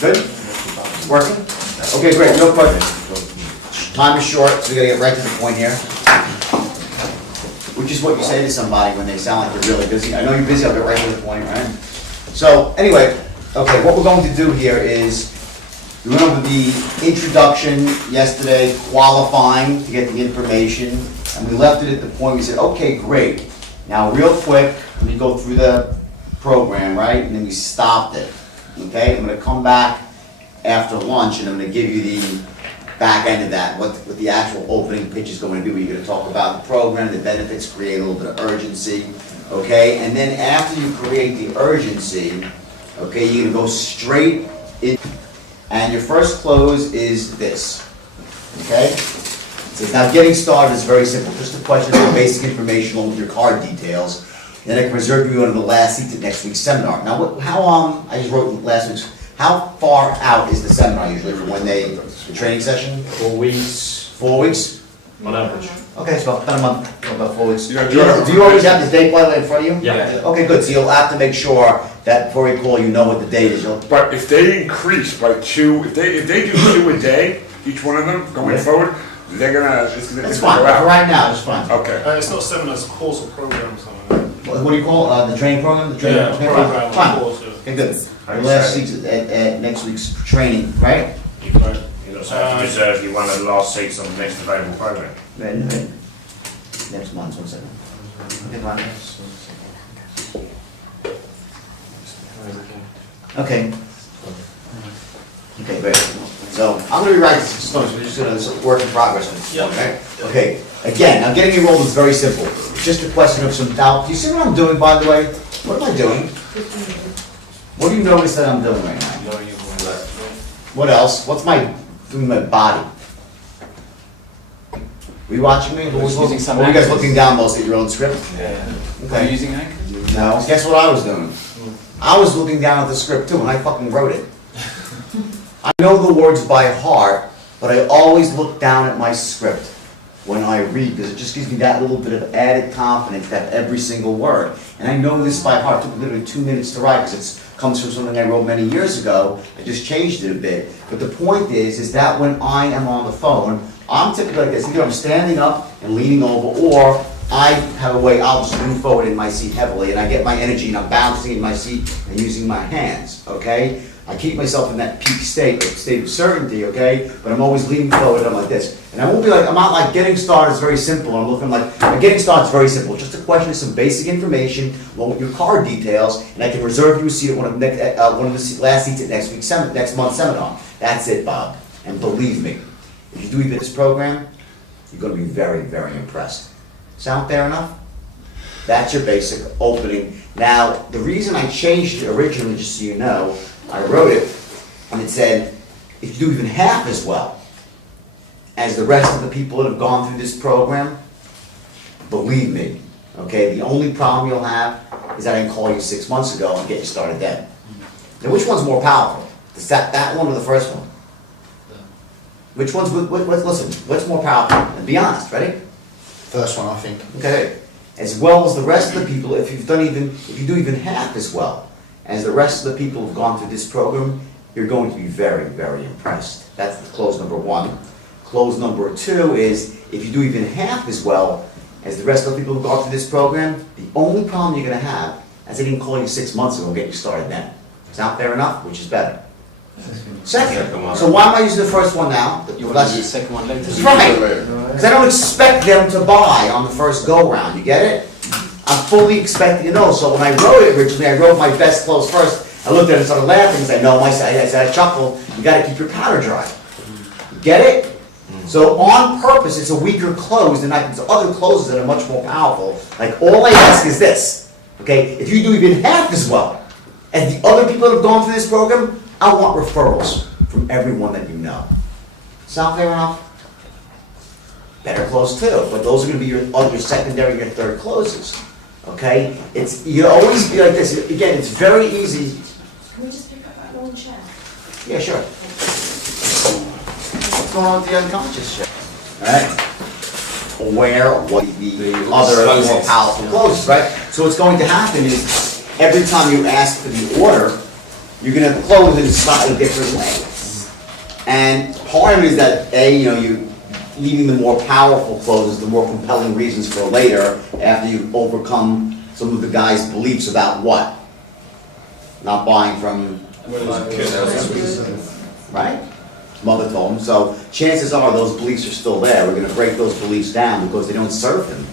Good? Working? Okay, great, real quick. Time is short, so we gotta get right to the point here. Which is what you say to somebody when they sound like they're really busy. I know you're busy, I'll get right to the point, right? So, anyway, okay, what we're going to do here is, we went over the introduction yesterday, qualifying to get the information, and we left it at the point we said, okay, great. Now, real quick, let me go through the program, right? And then we stopped it, okay? I'm gonna come back after lunch and I'm gonna give you the back end of that, what the actual opening pitch is going to do. You're gonna talk about the program, the benefits, create a little bit of urgency, okay? And then after you create the urgency, okay, you're gonna go straight in. And your first close is this, okay? It says, now getting started is very simple. Just a question of basic information along with your card details. Then I can reserve you on the last seat at next week's seminar. Now, I just wrote last week's, how far out is the seminar usually from when the training session? 4 weeks 4 weeks? on average. Okay, so about a month, about 4 weeks. Yeah, Do you always have the date by the way in front of you? Yeah. Okay, good, so you'll have to make sure that before you call, you know what the date is. But if they increase by 2, if they do 2 a day, each one of them going forward, they're gonna, it's gonna That's go fine, for out. right now, it's fine. Okay. It's not seminar, it's a course or program or something. What do you call, the training program? The training Yeah, program Fine. or course, yeah. Okay, good. The last seats at next week's training, right? You also have to reserve you one of the last seats on the next available program. Right. Next month, 1 second. Okay, fine. Okay. Okay, great. So, I'm gonna rewrite this, we're just gonna, this is work in progress with this one, right? Okay, again, now getting enrolled is very simple. It's just a question of some doubt. Do you see what I'm doing, by the way? What am I doing? What do you notice that I'm doing right now? What else? What's my, doing my body? Were you watching me? Who was Using some were you guys anchors. looking down mostly at your own script? Yeah. Are Okay. you using anchors? No, guess what I was doing? I was looking down at the script too, and I fucking wrote it. I know the words by heart, but I always look down at my script when I read, because it just gives me that little bit of added confidence that every single word. And I know this by heart. It took me literally 2 minutes to write, because it comes from something I wrote many years ago. I just changed it a bit. But the point is that when I am on the phone, I'm typically like this. Either I'm standing up and leaning over, or I have a way, I'll just lean forward in my seat heavily, and I get my energy, and I'm bouncing in my seat and using my hands, okay? I keep myself in that peak state of certainty, okay? But I'm always leaning forward, I'm like this. And I won't be like, I'm not like, getting started is very simple. I'm looking like, getting started is very simple. Just a question of some basic information along with your card details, and I can reserve you a seat at one of the last seats at next month's seminar. That's it, Bob. And believe me, if you do this program, you're gonna be very, very impressed. Sound fair enough? That's your basic opening. Now, the reason I changed it originally, just so you know, I wrote it, and it said, if you do even half as well as the rest of the people that have gone through this program, believe me, okay, the only problem you'll have is that I can call you 6 months ago and get you started then. Now, which one's more powerful? Is that one or the first one? Which one's, listen, what's more powerful? And be honest, ready? First one, I think. Okay, as well as the rest of the people, if you do even half as well as the rest of the people who've gone through this program, you're going to be very, very impressed. That's close number 1. Close number 2 is, if you do even half as well as the rest of the people who've gone through this program, the only problem you're gonna have is they didn't call you 6 months ago and get you started then. Sound fair enough? Which is better? Second. So why am I using the first one now? You want to use the second one later? That's right. Because I don't expect them to buy on the first go-round, you get it? I'm fully expecting to know, so when I wrote it originally, I wrote my best close first. I looked at it and started laughing, because I know, I said, I chuckled, you gotta keep your powder dry. You get it? So on purpose, it's a weaker close than there's other closes that are much more powerful. Like, all I ask is this, okay? If you do even half as well as the other people that have gone through this program, I want referrals from everyone that you know. Sound fair enough? Better close too, but those are gonna be your secondary and your third closes, okay? You always be like this. Again, it's very easy. Can we just pick up that one chair? Yeah, sure. What's going on with the unconscious shit? Alright? Aware of what the other more powerful closes, right? So what's going to happen is, every time you ask for the order, you're gonna close it in slightly different ways. And part of it is that, A, you leaving the more powerful closes, the more compelling reasons for later, after you've overcome some of the guy's beliefs about what? Not buying from, right? Mother told him, so chances are those beliefs are still there. We're gonna break those beliefs down because they don't serve him.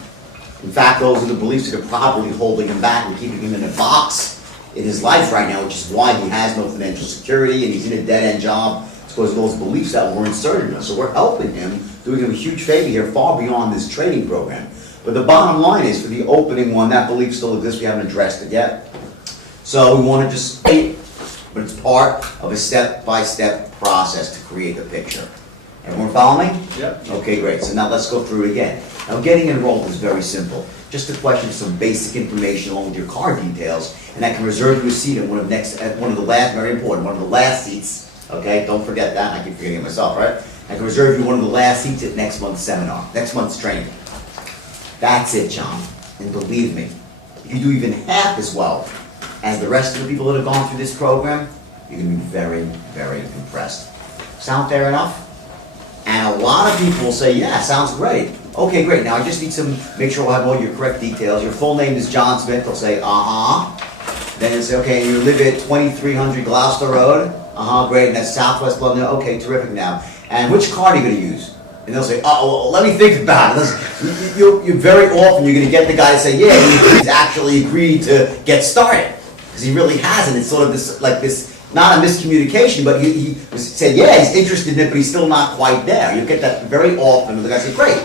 In fact, those are the beliefs that are probably holding him back and keeping him in a box in his life right now, which is why he has no financial security and he's in a dead-end job. It's because of those beliefs that were inserted in us. So we're helping him, doing him a huge favor here, far beyond this training program. But the bottom line is, for the opening one, that belief still exists. We haven't addressed it yet. So we want to just state, but it's part of a step-by-step process to create the picture. Everyone follow me? Yep. Okay, great. So now let's go through it again. Now, getting enrolled is very simple. Just a question of some basic information along with your car details, and I can reserve you a seat at one of the last, very important, one of the last seats. Okay, don't forget that. I keep forgetting it myself, right? I can reserve you one of the last seats at next month's seminar, next month's training. That's it, John. And believe me, if you do even half as well as the rest of the people that have gone through this program, you're going to be very, very impressed. Sound fair enough? And a lot of people will say, yeah, sounds great. Okay, great. Now I just need to make sure we'll have all your correct details. Your full name is John Smith. They'll say, Then they'll say, okay, you live at 2300 Gloucester Road. Great. And that's Southwest London. Okay, terrific now. And which card are you going to use? And they'll say, well, let me think about it. Listen, you're very often, you're going to get the guy to say, yeah, he's actually agreed to get started. Because he really hasn't. It's sort of this, like this, not a miscommunication, but he said, yeah, he's interested in it, but he's still not quite there. You get that very often. The guy says, great,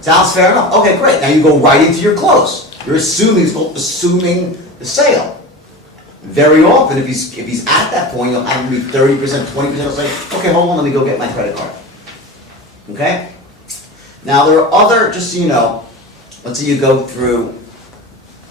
sounds fair enough. Okay, great. Now you go right into your close. You're assuming the sale. Very often, if he's at that point, you'll have him be 30%, 20%. He'll say, okay, hold on, let me go get my credit card. Okay? Now there are other, just so you know, let's say you go through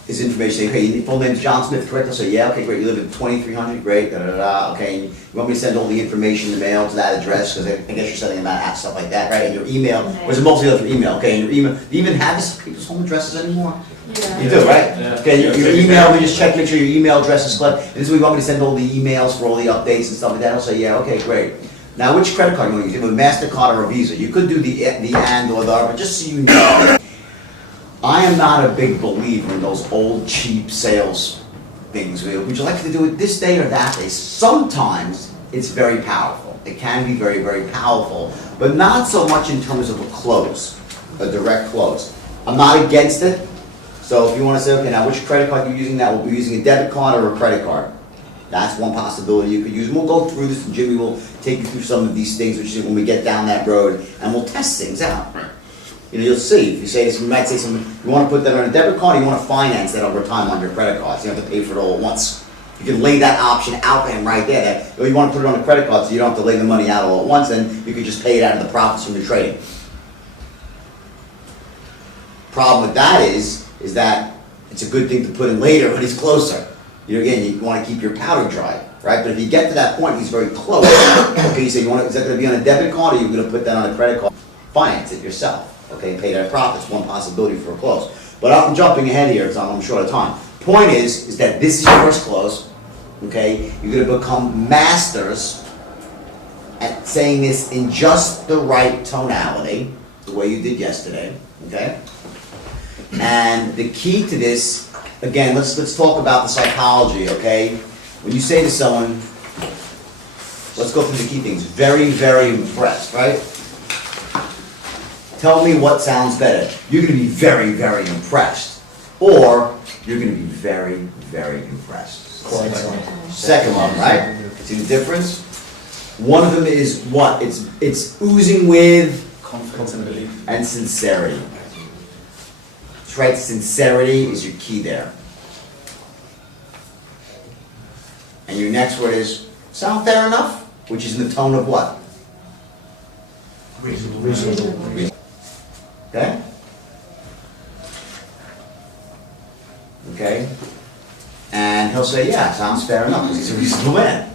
his information, say, okay, your full name's John Smith, correct? I'll say, yeah, okay, great, you live at 2300, great, okay, you want me to send all the information in the mail to that address, because I guess you're sending them out, stuff like that, right? And your email, or is it mostly through email, okay, and your email, do you even have people's home addresses anymore? Yeah. You do, right? Yeah. Okay, your email, we just check, make sure your email address is correct, and this is where you want me to send all the emails for all the updates and stuff like that, I'll say, yeah, okay, great. Now, which credit card you want to use? You have a MasterCard or a Visa? You could do the and or the, but just so you know, I am not a big believer in those old cheap sales things. Would you like to do it this day or that day? Sometimes it's very powerful. It can be very, very powerful, but not so much in terms of a close, a direct close. I'm not against it. So if you want to say, okay, now which credit card you're using, that will be using a debit card or a credit card. That's one possibility you could use. And we'll go through this, and Jimmy will take you through some of these things, which is when we get down that road, and we'll test things out. You'll see. If you say this, you might say something, you want to put that on a debit card, or you want to finance that over time on your credit card, so you don't have to pay for it all at once. You can lay that option out there right there. That, or you want to put it on a credit card, so you don't have to lay the money out all at once, then you could just pay it out of the profits from your trading. Problem with that is that it's a good thing to put in later when he's closer. Again, you want to keep your powder dry, right? But if you get to that point, he's very close. Okay, you say, is that going to be on a debit card, or are you going to put that on a credit card? Finance it yourself, okay? Pay that profits, one possibility for a close. But I'm jumping ahead here, because I'm short of time. Point is that this is your first close, okay? You're going to become masters at saying this in just the right tonality, the way you did yesterday, okay? And the key to this, again, let's talk about the psychology, okay? When you say to someone, let's go through the key things. Very, very impressed, right? Tell me what sounds better. You're going to be very, very impressed. Or you're going to be very, very impressed. Second one, right? See the difference? One of them is what? It's oozing with Confidence and belief. and sincerity. That's right, sincerity is your key there. And your next word is, sound fair enough? Which is in the tone of what? Reasonable. Okay? Okay? And he'll say, yeah, sounds fair enough, because he's a reasonable man.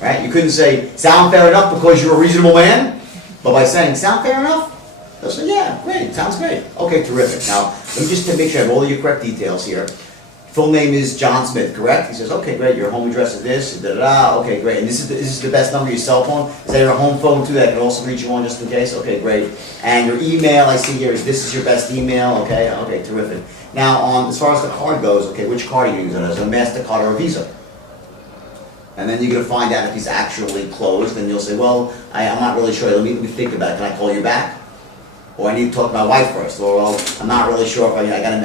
Right? You couldn't say, sound fair enough because you're a reasonable man, but by saying, sound fair enough, they'll say, yeah, great, sounds great. Okay, terrific. Now, let me just make sure I have all of your correct details here. full name is John Smith, correct? He says, okay, great, your home address is this, da-da-da, okay, great. And this is the best number, your cell phone? Is that your home phone too, that I can also reach you on just in case? Okay, great. And your email, I see here, is this is your best email, okay, okay, terrific. Now, as far as the card goes, okay, which card are you using? Is it a MasterCard or a Visa? And then you're gonna find out if he's actually closed, and you'll say, well, I'm not really sure, let me think about it, can I call you back? Or I need to talk to my wife first, or well, I'm not really sure if I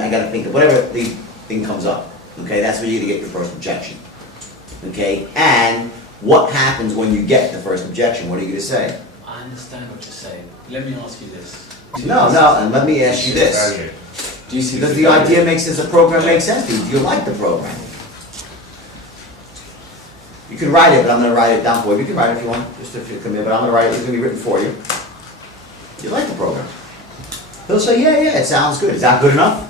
gotta think of whatever the thing comes up. Okay, that's where you're gonna get your first objection. Okay, and what happens when you get the first objection? What are you gonna say? I understand what you're saying. Let me ask you this. No, and let me ask you this. Value. Do you see Does the idea make sense, the program makes sense to you? Do you like the program? You can write it, but I'm gonna write it down for you. You can write it if you want, just if you come in, but I'm gonna write it, it's gonna be written for you. You like the program? He'll say, yeah, it sounds good. Is that good enough?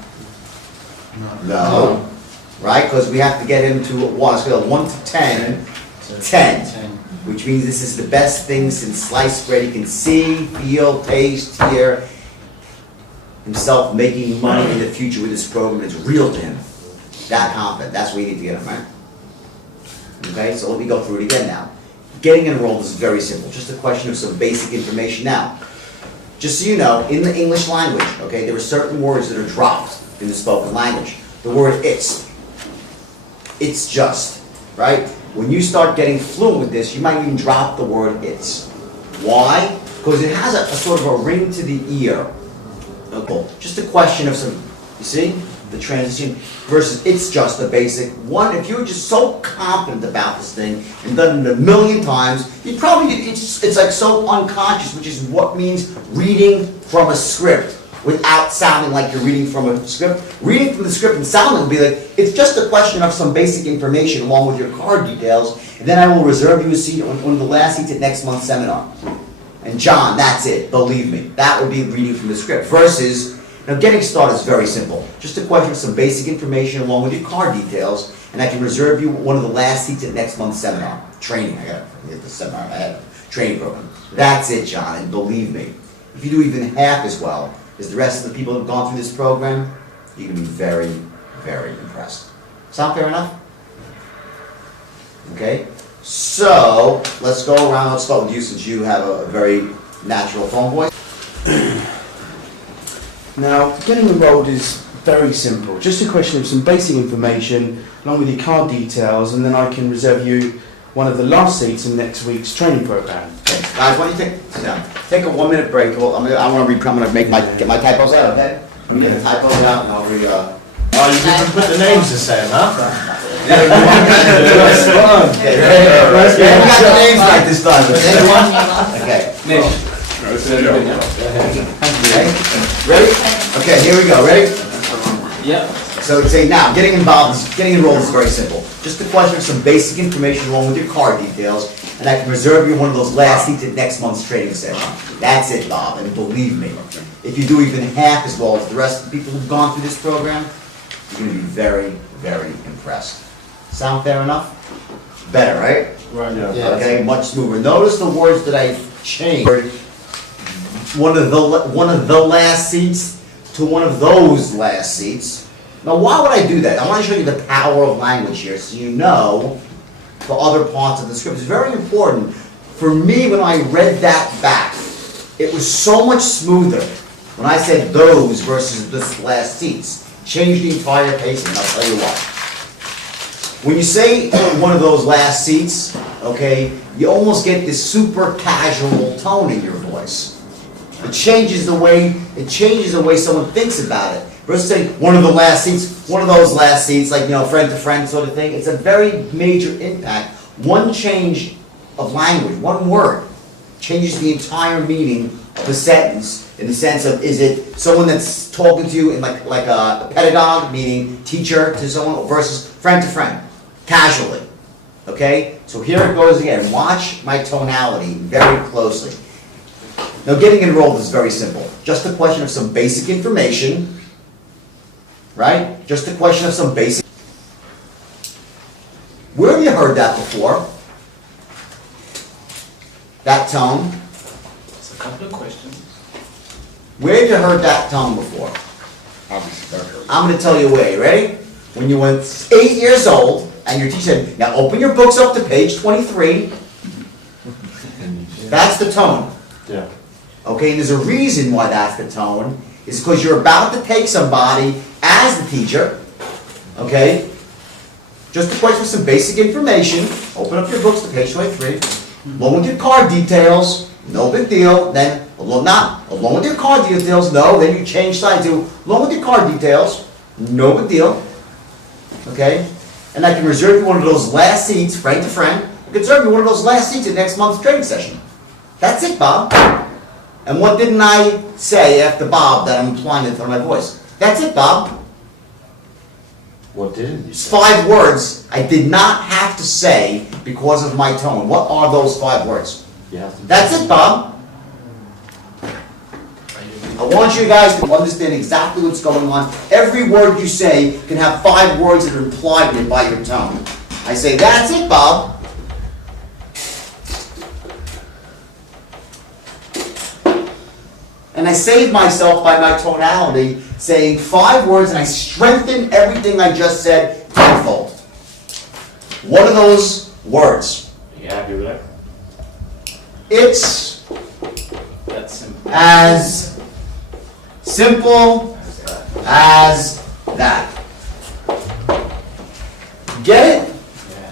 No. Right, because we have to get him to one, scale of 1 to 10, 10. Which means this is the best thing since sliced bread. He can see, feel, taste, hear himself making money in the future with this program. It's real to him. That confident. That's what you need to get him, right? Okay, so let me go through it again now. Getting enrolled is very simple. Just a question of some basic information. Now, just so you know, in the English language, okay, there are certain words that are dropped in the spoken language. The word it's just, right? When you start getting fluent with this, you might even drop the word it's. Why? Because it has a sort of a ring to the ear. Okay. Just a question of some, you see, the transition versus it's just a basic one. If you were just so confident about this thing and done it a million times, you'd probably, it's like so unconscious, which is what means reading from a script without sounding like you're reading from a script. Reading from the script and sounding would be like, it's just a question of some basic information along with your card details, and then I will reserve you a seat on one of the last seats at next month's seminar. And John, that's it, believe me. That would be reading from the script. Versus, now getting started is very simple. Just a question of some basic information along with your card details, and I can reserve you one of the last seats at next month's seminar. Training, I gotta get the seminar, I had a training program. That's it, John, and believe me, if you do even half as well as the rest of the people that have gone through this program, you're gonna be very, very impressed. Sound fair enough? Okay? So, let's go around, let's start with you since you have a very natural phone voice. Now, getting enrolled is very simple. Just a question of some basic information, along with your card details, and then I can reserve you one of the last seats in next week's training program. Okay, guys, why don't you sit down? Take a 1 minute break. Well, I'm gonna get my typos out, okay? I'm gonna get the typos out and I'll Oh, you didn't put the names the same, huh? Okay, ready? Yeah, we got the names right this time. Okay. Nish. No, this is a joke. Okay. Ready? Okay, here we go. Ready? Yeah. So say now, getting enrolled is very simple. Just a question of some basic information along with your card details, and I can reserve you one of those last seats at next month's training session. That's it, Bob, and believe me, if you do even half as well as the rest of the people who've gone through this program, you're gonna be very, very impressed. Sound fair enough? Better, right? Right, yeah. Okay, much smoother. Notice the words that I changed. One of the last seats to one of those last seats. Now, why would I do that? I want to show you the power of language here, so you know the other parts of the script. It's very important. For me, when I read that back, it was so much smoother when I said those versus this last seats. Change the entire pacing, and I'll tell you why. When you say one of those last seats, okay, you almost get this super casual tone in your voice. It changes the way someone thinks about it. Versus saying one of the last seats, one of those last seats, like, you know, friend to friend sort of thing. It's a very major impact. One change of language, one word, changes the entire meaning of a sentence. In the sense of, is it someone that's talking to you in like a pedagogue, meaning teacher to someone, versus friend to friend, casually. Okay? So here it goes again. Watch my tonality very closely. Now, getting enrolled is very simple. Just a question of some basic information, right? Just a question of some basic. Where have you heard that before? That tone? It's a couple of questions. Where have you heard that tone before? Obviously, better. I'm going to tell you where. You ready? when you were 8 years old, and your teacher said, now open your books up to page 23. That's the tone. Yeah. Okay, and there's a reason why that's the tone. It's because you're about to take somebody as the teacher. Okay? Just a question for some basic information. Open up your books to page 23. Along with your card details, no big deal. Then, along with your card details, no. Then you change side to, along with your card details, no big deal. Okay? And I can reserve you one of those last seats, friend to friend. I can reserve you one of those last seats at next month's training session. That's it, Bob. And what didn't I say after Bob that I'm implying in front of my voice? That's it, Bob. What didn't you It's say? 5 words I did not have to say because of my tone. What are those 5 words? You have to. That's it, Bob. I want you guys to understand exactly what's going on. Every word you say can have 5 words that are implied in it by your tone. I say, that's it, Bob. And I save myself by my tonality, saying 5 words, and I strengthen everything I just said tenfold. What are those words? Are you happy with that? It's That's simple. as simple as that. Get it? Yeah.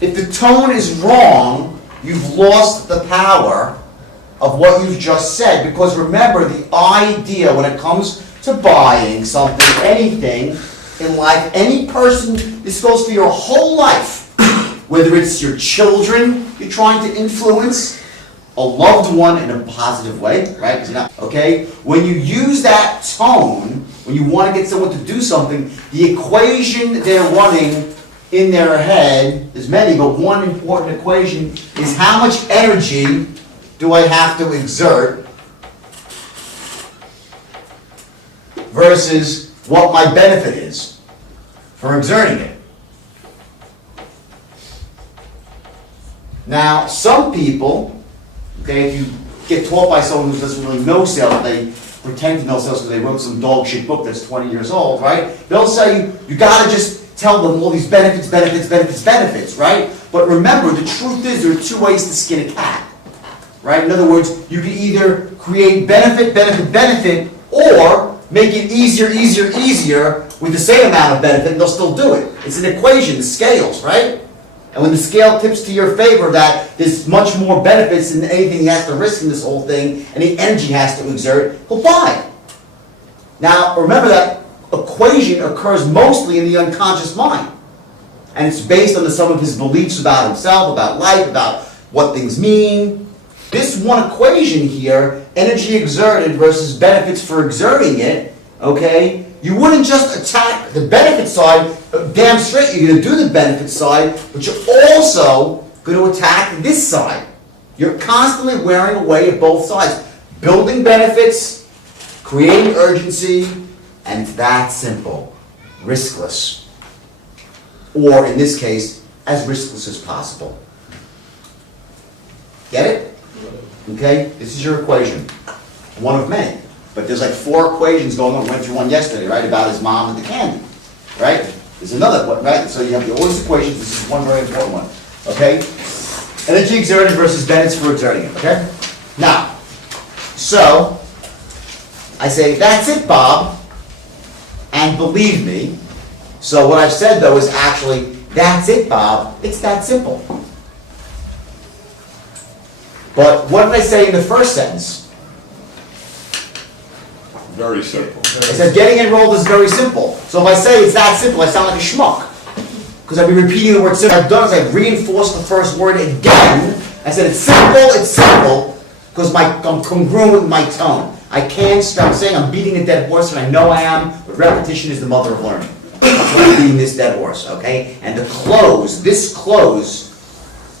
If the tone is wrong, you've lost the power of what you've just said. Because remember, the idea when it comes to buying something, anything in life, any person, this goes for your whole life, whether it's your children you're trying to influence, a loved one in a positive way, right? 'Cause you're not, okay? When you use that tone, when you want to get someone to do something, the equation they're running in their head, there's many, but one important equation is how much energy do I have to exert versus what my benefit is for exerting it. Now, some people, okay, if you get taught by someone who doesn't really know sales, they pretend to know sales because they wrote some dog shit book that's 20 years old, right? They'll say you gotta just tell them all these benefits, benefits, benefits, benefits, right? But remember, the truth is there are 2 ways to skin a cat, right? In other words, you can either create benefit, benefit, benefit, or make it easier, easier, easier with the same amount of benefit, and they'll still do it. It's an equation, the scales, right? And when the scale tips to your favor that there's much more benefits than anything he has to risk in this whole thing, and the energy he has to exert, he'll buy it. Now, remember that equation occurs mostly in the unconscious mind. And it's based on the sum of his beliefs about himself, about life, about what things mean. This one equation here, energy exerted versus benefits for exerting it, okay? You wouldn't just attack the benefit side, damn straight you're going to do the benefit side, but you're also going to attack this side. You're constantly wearing away at both sides. Building benefits, creating urgency, and it's that simple. Riskless. Or in this case, as riskless as possible. Get it? Okay? This is your equation. One of many. But there's like 4 equations going on. We went through one yesterday, right? About his mom and the candy. Right? There's another one, right? So you have all these equations. This is one very important one. Okay? Energy exerted versus benefits for exerting it. Okay? Now, so, I say, that's it, Bob. And believe me. So what I've said, though, is actually, that's it, Bob. It's that simple. But what did I say in the first sentence? Very simple. I said getting enrolled is very simple. So if I say it's that simple, I sound like a schmuck. Because I've been repeating the word simple. What I've done is I've reinforced the first word again. I said it's simple, because I'm congruent with my tone. I can't stop saying I'm beating a dead horse, and I know I am, but repetition is the mother of learning. That's why I'm beating this dead horse, okay? And the close, this close,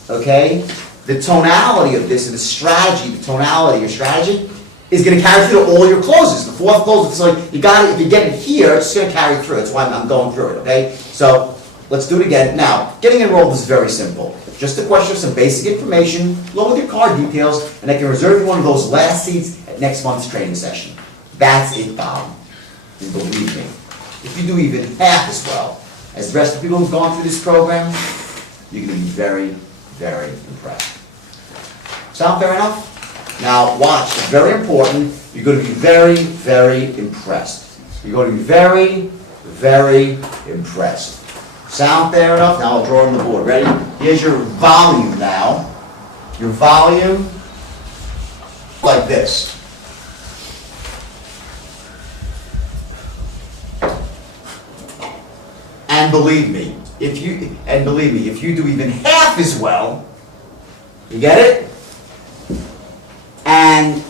okay? The tonality of this and the strategy, the tonality, your strategy, is going to carry through to all your closes. The 4th close, it's like, you got it, if you get it here, it's going to carry through. That's why I'm going through it, okay? So, let's do it again. Now, getting enrolled is very simple. Just a question of some basic information, along with your card details, and I can reserve you one of those last seats at next month's training session. That's it, Bob. And believe me. if you do even half as well as the rest of the people who've gone through this program, you're gonna be very, very impressed. Sound fair enough? Now, watch, it's very important, you're gonna be very, very impressed. You're gonna be very, very impressed. Sound fair enough? Now I'll draw on the board, ready? Here's your volume now. Your volume, like this. And believe me, if you do even half as well, you get it? And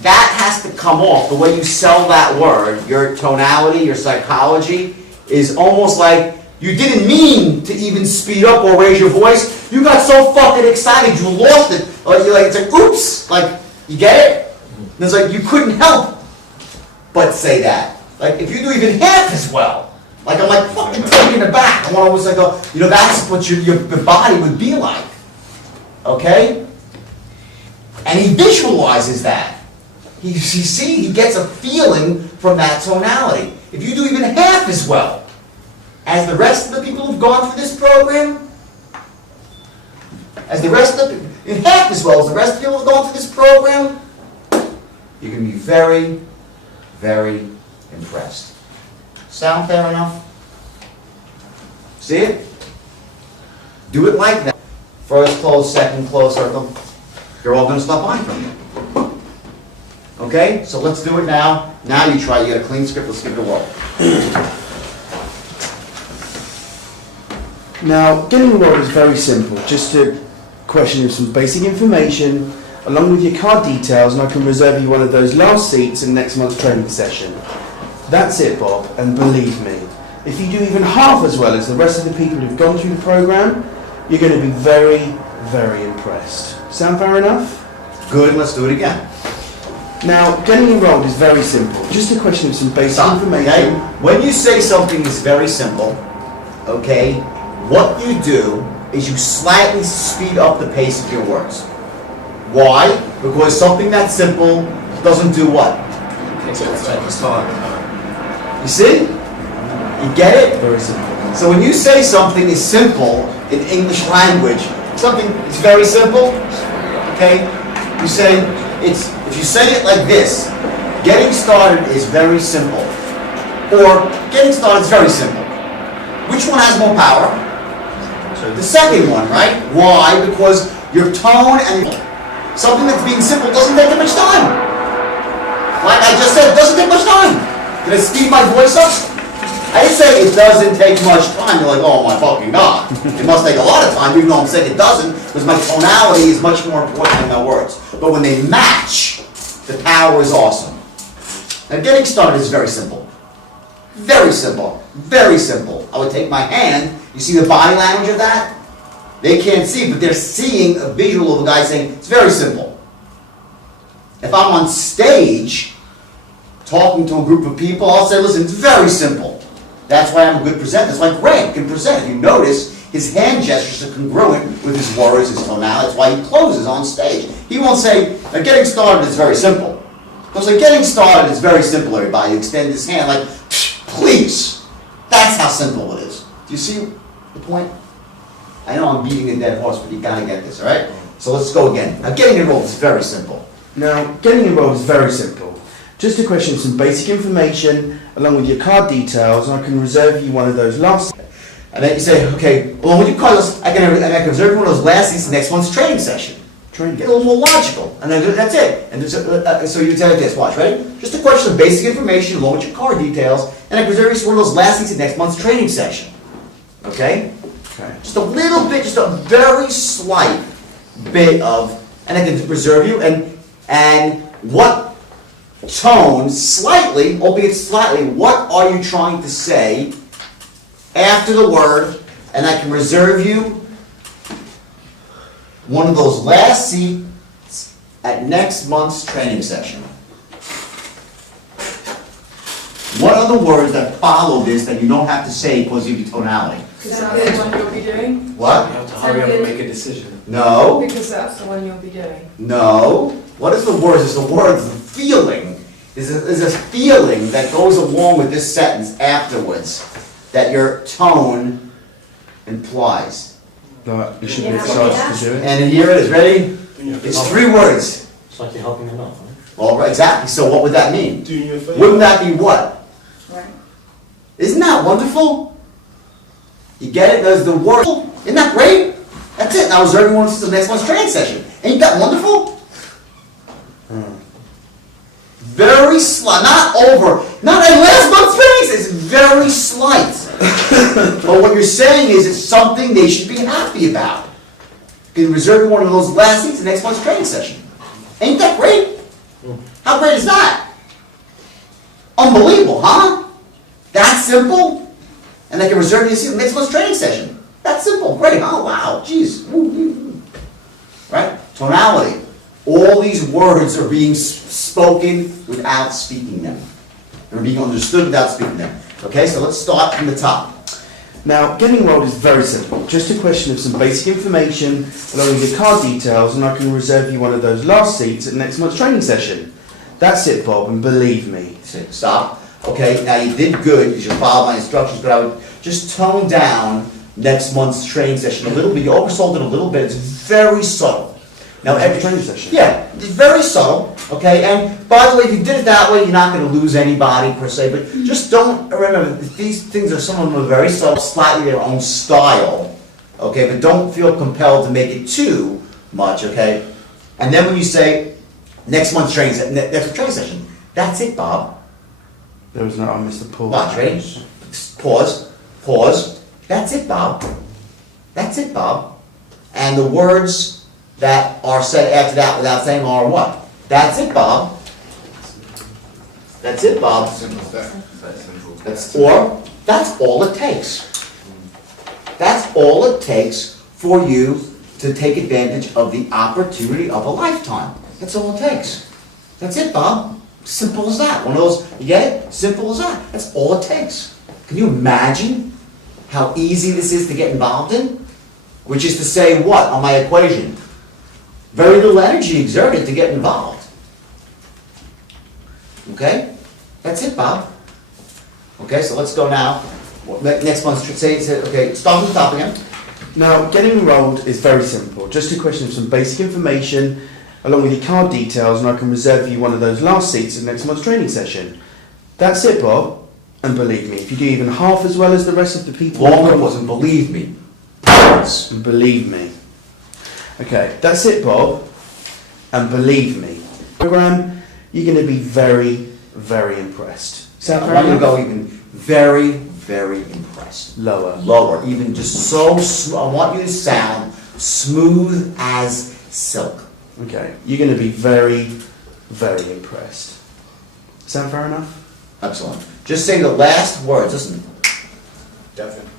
that has to come off. The way you sell that word, your tonality, your psychology, is almost like you didn't mean to even speed up or raise your voice. You got so fucking excited, you lost it. Like, you're like, it's like, oops! Like, you get it? And it's like, you couldn't help but say that. Like, if you do even half as well, like, I'm like fucking taken aback. I want to always like go, you know, that's what your body would be like. Okay? And he visualizes that. You see, he gets a feeling from that tonality. If you do even half as well as the rest of the people who've gone through this program, in half as well as the rest of the people who've gone through this program, you're going to be very, very impressed. Sound fair enough? See it? Do it like that. First close, second close circle. You're all going to stop buying from you. Okay? So let's do it now. Now you try. You got a clean script. Let's give it a whirl. Now, getting enrolled is very simple. Just a question of some basic information, along with your card details, and I can reserve you one of those last seats in next month's training session. That's it, Bob, and believe me, if you do even half as well as the rest of the people who've gone through the program, you're going to be very, very impressed. Sound fair enough? Good. Let's do it again. Now, getting enrolled is very simple. Just a question of some basic Stop, okay? information. When you say something is very simple, okay, what you do is you slightly speed up the pace of your words. Why? Because something that's simple doesn't do what? You see? You get it? Very simple. So when you say something is simple in English language, something is very simple, okay? You say if you say it like this, getting started is very simple. Or getting started is very simple. Which one has more power? The second one, right? Why? Because your tone and something that's being simple doesn't take that much time. Like I just said, it doesn't take much time. Did I speed my voice up? I didn't say it doesn't take much time. You're like, oh my fucking God. It must take a lot of time, even though I'm saying it doesn't, because my tonality is much more important than my words. But when they match, the power is awesome. Now getting started is very simple. Very simple. Very simple. I would take my hand, you see the body language of that? They can't see, but they're seeing a visual of a guy saying, it's very simple. If I'm on stage, talking to a group of people, I'll say, listen, it's very simple. That's why I'm a good presenter. It's like Greg can present. If you notice, his hand gestures are congruent with his words, his tonality. That's why he closes on stage. He won't say, getting started is very simple. Because getting started is very simple, everybody. You extend his hand like, please. That's how simple it is. Do you see the point? I know I'm beating a dead horse, but you gotta get this, all right? So let's go again. Now, getting enrolled is very simple. Now, getting enrolled is very simple. Just a question of some basic information, along with your card details, and I can reserve you one of those last. And then you say, okay, well, would you call this? I can reserve one of those last seats next month's training session. Training. Get a little more logical, and then that's it. And so you tell it this. Watch, ready? Just a question of basic information, along with your card details, and I can reserve you one of those last seats next month's training session. Okay? Okay. Just a little bit, just a very slight bit of, and I can reserve you, and what tone, slightly, albeit slightly, what are you trying to say after the word, and I can reserve you one of those last seats at next month's training session. What are the words that follow this that you don't have to say because of your tonality? Because that's the one you'll be doing? What? You have to hurry up and make a decision. No. Because that's the one you'll be doing. No. What is the words? It's the words, the feeling. There's a feeling that goes along with this sentence afterwards that your tone implies. Like, you should be Yeah. excited to do it. And here it is, ready? It's 3 words. It's like you're helping them out, right? Well, right, exactly, so what would that mean? Doing you a favor. Wouldn't that be what? Right. Isn't that wonderful? You get it? There's the word. Isn't that great? That's it. Now reserve everyone for the next month's training session. Ain't that wonderful? Very slight, not over, not a last month's training, it's very slight. But what you're saying is it's something they should be happy about. You can reserve one of those last seats the next month's training session. Ain't that great? How great is that? Unbelievable, huh? That simple? And they can reserve you a seat in the next month's training session. That's simple, great, oh wow, geez. Woo, woo, woo. Right? Tonality. All these words are being spoken without speaking them. They're being understood without speaking them. Okay, so let's start from the top. Now, getting enrolled is very simple. Just a question of some basic information, along with your card details, and I can reserve you one of those last seats at next month's training session. That's it, Bob, and believe me. Stop. Okay, now you did good, you should follow my instructions, but I would just tone down next month's training session a little bit. You oversold it a little bit, it's very subtle. Now, every training session. Yeah, it's very subtle, okay? And by the way, if you did it that way, you're not going to lose anybody per se, but just don't, remember, these things are, some of them are very subtle, slightly their own style, okay? But don't feel compelled to make it too much, okay? And then when you say, next month's training session, that's it, Bob. There was no, I missed the pause. Watch, ready? Pause. That's it, Bob. That's it, Bob. And the words that are said after that without saying are what? That's it, Bob. That's it, Bob. That's all it takes. That's all it takes for you to take advantage of the opportunity of a lifetime. That's all it takes. That's it, Bob. Simple as that. One of those, you get it? Simple as that. That's all it takes. Can you imagine how easy this is to get involved in? Which is to say what on my equation? Very little energy exerted to get involved. Okay? That's it, Bob. Okay, so let's go now. Next month, okay, start from the top again. Now, getting enrolled is very simple. Just a question of some basic information, along with your card details, and I can reserve you one of those last seats at next month's training session. That's it, Bob. And believe me, if you do even half as well as the rest of the people... Long it wasn't, believe me. And believe me. Okay, that's it, Bob. And believe me. Program, you're going to be very, very impressed. Sound I fair want you to enough? go even very, very impressed. Lower. Lower, even just so, I want you to sound smooth as silk. Okay, you're going to be very, very impressed. Sound fair enough? Excellent. Just say the last words, listen. Definitely.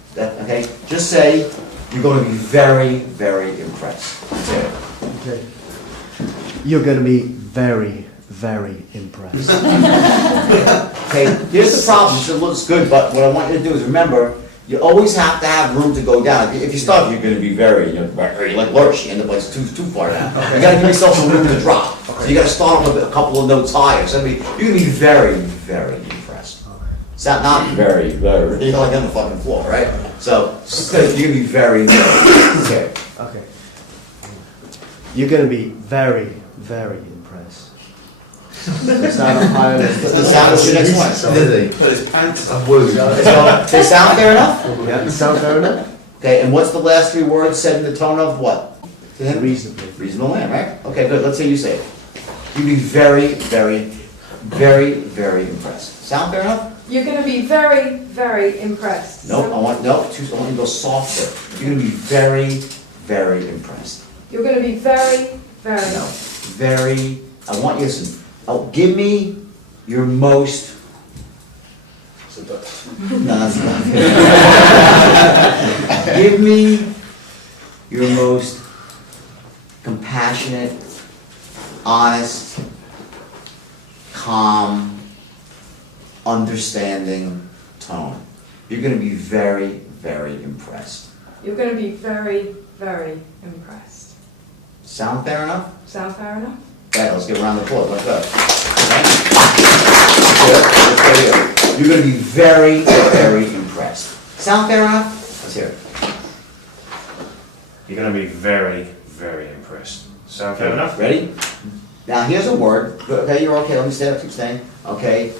Okay, just say you're going to be very, very impressed. That's it. Okay. You're going to be very, very impressed. Okay, here's the problem. It looks good, but what I want you to do is remember, you always have to have room to go down. If you start, you're going to be very, you're like lurch. You end up like too far down. You got to give yourself some room to drop. So you got to start with a couple of notes higher. So you're going to be very, very impressed. Sound not very, very. You're like on the fucking floor, right? So you're going to be very, very. Okay. Okay. You're going to be very, very impressed. Sound higher. The sound is your next one. Put his pants and woo. So, they sound fair enough? Yeah, sound fair enough? Okay, and what's the last 3 words said in the tone of what? To him? Reasonably. Reasonable man, right? Okay, good. Let's say you say it. You'd be very, very, very, very impressed. Sound fair enough? You're going to be very, very impressed. Nope, I want you to go softer. You're gonna be very, very impressed. You're going to be very, very. No, very, I want you to listen. Oh, give me your most, no, that's not. Give me your most compassionate, honest, calm, understanding tone. You're going to be very, very impressed. You're going to be very, very impressed. Sound fair enough? Sound fair enough? Okay, let's give a round of applause, let's go. Good, let's go here. You're gonna be very, very impressed. Sound fair enough? Let's hear it. You're going to be very, very impressed. Sound fair enough? Ready? Now, here's a word, okay, you're okay, let me stand up, keep staying, okay?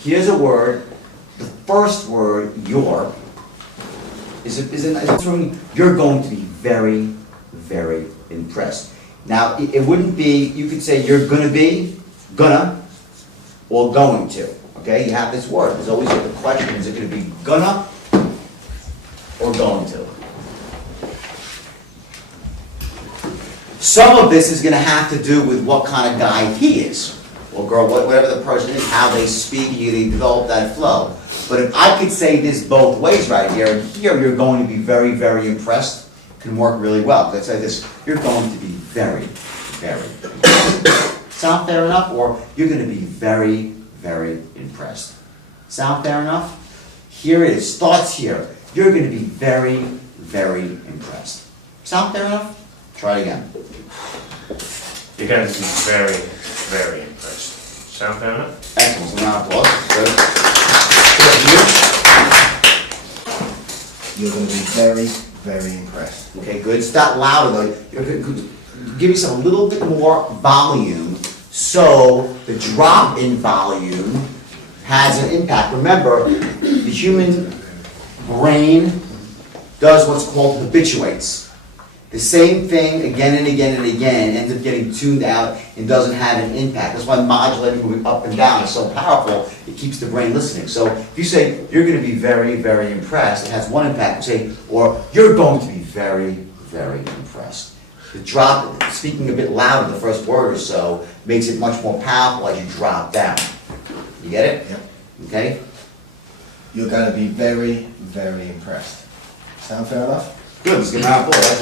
Here's a word, the first word, your, you're going to be very, very impressed. Now, it wouldn't be, you could say you're gonna be, gonna, or going to, okay? You have this word, there's always the question, is it gonna be gonna or going to? Some of this is gonna have to do with what kind of guy he is, or girl, whatever the person is, how they speak, they develop that flow. But if I could say this both ways right here, you're going to be very, very impressed, can work really well. Let's say this, you're going to be very, very impressed. Sound fair enough? Or you're gonna be very, very impressed. Sound fair enough? Here it is, starts here. You're gonna be very, very impressed. Sound fair enough? Try it again. You're going to be very, very impressed. Sound fair enough? Excellent, so round of applause. Good. You're going to be very, very impressed. Okay, good. It's that louder though. Give yourself a little bit more volume so the drop in volume has an impact. Remember, the human brain does what's called habituates. The same thing again and again and again ends up getting tuned out and doesn't have an impact. That's why modulating, moving up and down is so powerful. It keeps the brain listening. So if you say, you're going to be very, very impressed, it has one impact. You say, or you're going to be very, very impressed. The drop, speaking a bit louder the first word or so, makes it much more powerful as you drop down. You get it? Yep. Okay? You're going to be very, very impressed. Sound fair enough? Good, let's give him a round of applause.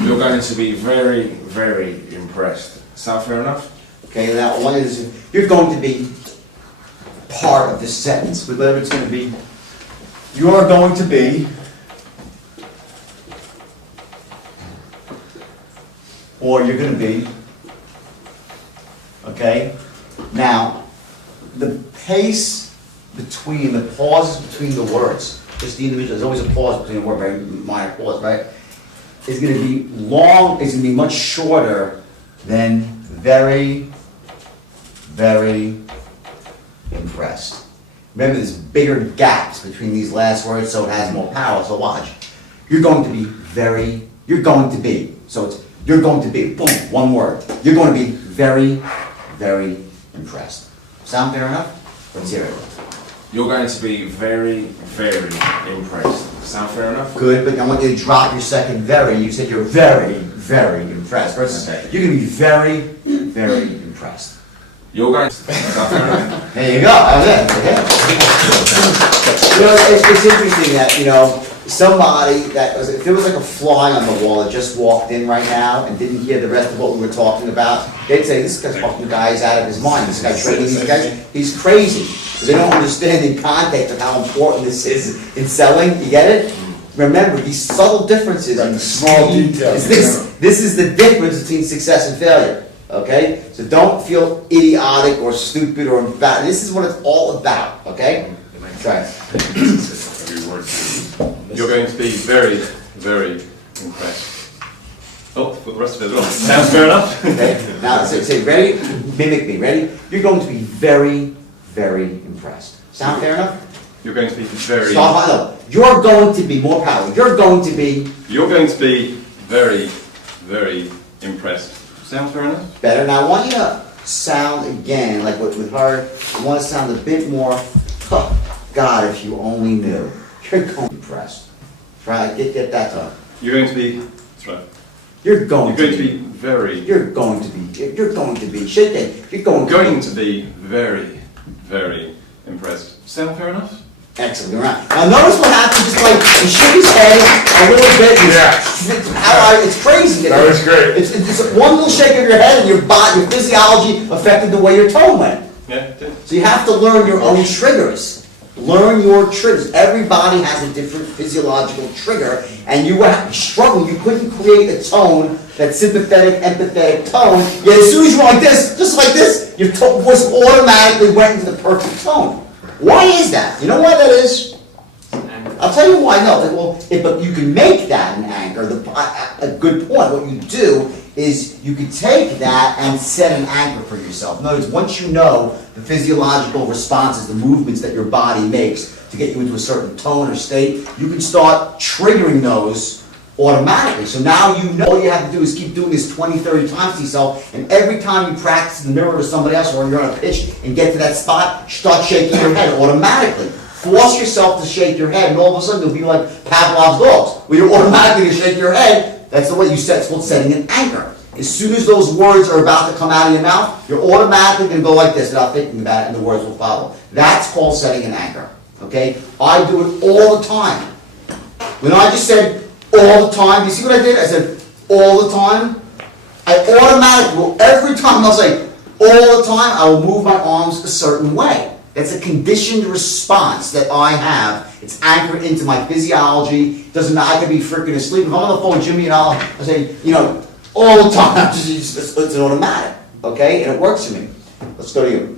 You're going to be very, very impressed. Sound fair enough? Okay, now one is, you're going to be part of this sentence, but whether it's going to be, you're going to be, or you're going to be, okay? Now, the pace between, the pauses between the words, just the individual, there's always a pause between a word, very minor pause, right? Is going to be long, is going to be much shorter than very, very impressed. Remember, there's bigger gaps between these last words, so it has more power, so watch. You're going to be very, you're going to be, so it's, you're going to be, boom, one word. You're going to be very, very impressed. Sound fair enough? Let's hear it. You're going to be very, very impressed. Sound fair enough? Good, but I want you to drop your second very. You said you're very, very impressed. Versus, Okay. you're going to be very, very impressed. You're going to... Sound fair enough? There you go. That's it. You know, it's interesting that, you know, somebody that was, if there was like a fly on the wall that just walked in right now and didn't hear the rest of what we were talking about, they'd say, this fucking guy is out of his mind. This guy training these guys, he's crazy. Because they don't understand in context of how important this is in selling. You get it? Remember, these subtle differences are the small details. This is the difference between success and failure. Okay? So don't feel idiotic or stupid or bad. This is what it's all about. Okay? Try it. Every word. You're going to be very, very impressed. Oh, for the rest of it as well. Sounds fair enough. Okay? Now say ready? Mimic me. Ready? You're going to be very, very impressed. Sound fair enough? You're going to be very... Stop. No. You're going to be more power. You're going to be You're going to be very, very impressed. Sounds fair enough? better. Now I want you to sound again, like with her, I want to sound a bit more, huh, God, if you only knew. You're going to be impressed. Try, get that done. You're going to be... That's right. You're going You're to going to be. be very... You're going to be. You're going to be. Shake it. You're going to Going be. to be very, very impressed. Sound fair enough? Excellent. All right. Now notice what happens. Just like he shook his head a little bit. It's crazy. That was great. It's one little shake of your head and your body, your physiology affected the way your tone went. Yeah, it did. So you have to learn your own triggers. Learn your triggers. Everybody has a different physiological trigger, and you were struggling. You couldn't create a tone, that sympathetic, empathetic tone. Yet as soon as you went like this, just like this, your voice automatically went into the perfect tone. Why is that? You know why that is? I'll tell you why. No, but you can make that an anchor. A good point. What you do is you can take that and set an anchor for yourself. In other words, once you know the physiological responses, the movements that your body makes to get you into a certain tone or state, you can start triggering those automatically. So now you know all you have to do is keep doing this 20, 30 times to yourself, and every time you practice in the mirror to somebody else or you're on a pitch and get to that spot, start shaking your head automatically. Force yourself to shake your head, and all of a sudden you'll be like Pavlov's dogs, where you're automatically going to shake your head. That's the way you set. It's called setting an anchor. As soon as those words are about to come out of your mouth, you're automatically going to go like this without thinking about it, and the words will follow. That's called setting an anchor. Okay? I do it all the time. When I just said all the time, you see what I did? I said all the time. I automatically will, every time I'll say all the time, I will move my arms a certain way. That's a conditioned response that I have. It's anchored into my physiology. Doesn't matter, I could be freaking asleep. If I'm on the phone with Jimmy and I say, all the time, it's an automatic, okay? And it works for me. Let's go to you.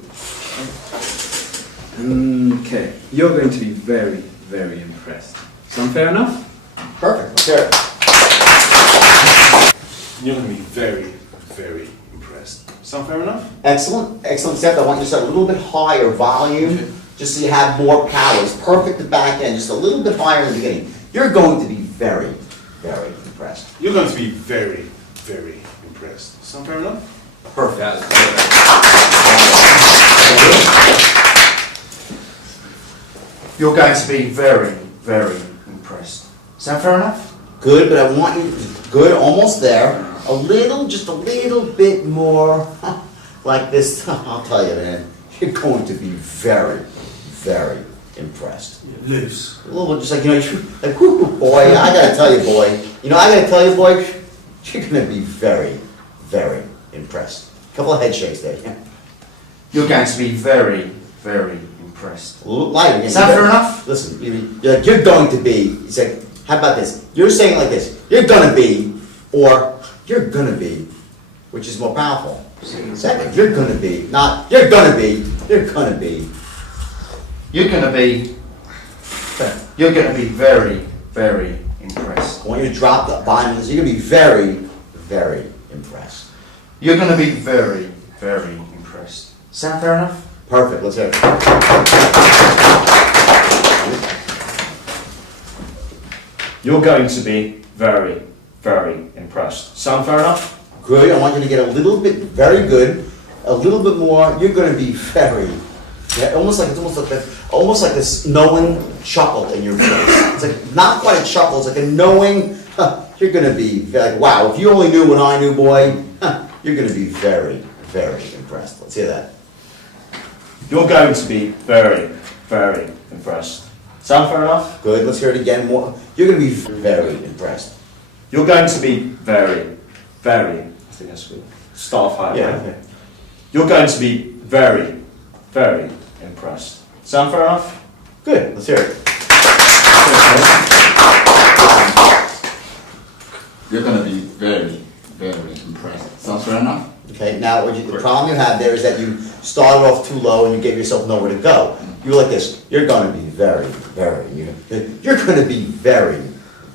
Okay, you're going to be very, very impressed. Sound fair enough? Perfect, let's hear it. You're going to be very, very impressed. Sound fair enough? Excellent, excellent, Seth. I want you to set a little bit higher volume, just so you have more power. It's perfect at the back end, just a little bit higher in the beginning. You're going to be very, very impressed. You're going to be very, very impressed. Sound fair enough? Perfect. You're going to be very, very impressed. Sound fair enough? Good, but I want you, good, almost there. Just a little bit more like this. I'll tell you, man, you're going to be very, very impressed. Loose. A little bit just like, like, whoo, boy, I gotta tell you, boy. I gotta tell you, boy, you're gonna be very, very impressed. Couple of head shakes there. Yeah. You're going to be very, very impressed. A little lighter. Again. Sound fair enough? Listen, you're like, you're going to be. It's like, how about this? You're saying like this, you're gonna be, or you're gonna be, which is more powerful. Second, you're gonna be, not you're gonna be, you're gonna be. You're going to be very, very impressed. I want you to drop the bottom of this. You're gonna be very, very impressed. You're going to be very, very impressed. Sound fair enough? Perfect, let's hear it. You're going to be very, very impressed. Sound fair enough? Good, I want you to get a little bit, very good, a little bit more. You're gonna be very, yeah, almost like this knowing chuckle in your face. It's like not quite a chuckle. It's like a knowing. You're gonna be like, wow. If you only knew what I knew, boy, you're gonna be very, very impressed. Let's hear that. You're going to be very, very impressed. Sound fair enough? Good. Let's hear it again. More. You're gonna be very impressed. You're going to be very, very. I think that's good. Start higher. Yeah. Right? You're going to be very, very impressed. Sound fair enough? Good. Let's hear it. You're going to be very, very impressed. Sounds fair enough? Okay. Now, the problem you have there is that you started off too low and you gave yourself nowhere to go. You were like this. You're going to be very, very. You're going to be very,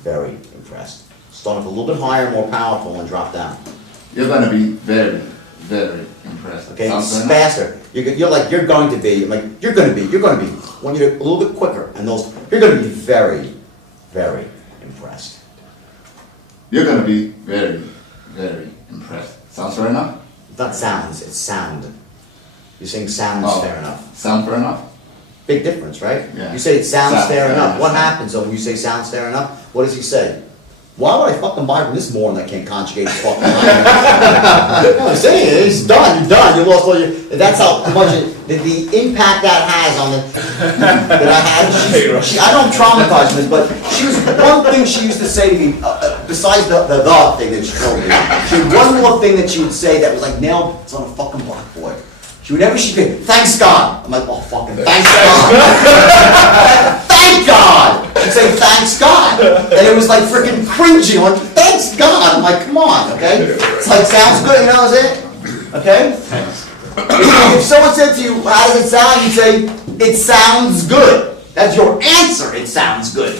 very impressed. Start off a little bit higher, more powerful, and drop down. You're going to be very, very impressed. Okay, Sounds it's fair enough? faster. You're like, you're going to be. I'm like, you're going to be. I want you to a little bit quicker. And those, you're going to be very, very impressed. You're going to be very, very impressed. Sounds fair enough? It's not sounds, it's sound. You're saying sounds fair enough. Sound fair enough? Big difference, right? Yeah. You say it sounds fair enough. enough. What happens when you say sounds fair enough? What does he say? Why would I fucking buy from this moron that can't conjugate his fucking mind? No, I'm saying it. It's done. You're done. You lost all your. That's how much the impact that has on the. That I had. I don't traumatize this, but she was one thing she used to say to me besides the thing that she told me. She had one more thing that she would say that was like nailed. It's on a fucking blackboard. whenever she could, thanks God. I'm like, oh fucking thanks God. Thank God. She'd say thanks God. And it was like freaking cringy. I'm like, thanks God. I'm like, come on, okay? It's like, sounds good, you know, is it? Okay? If someone said to you, how does it sound? You'd say, it sounds good. That's your answer, it sounds good.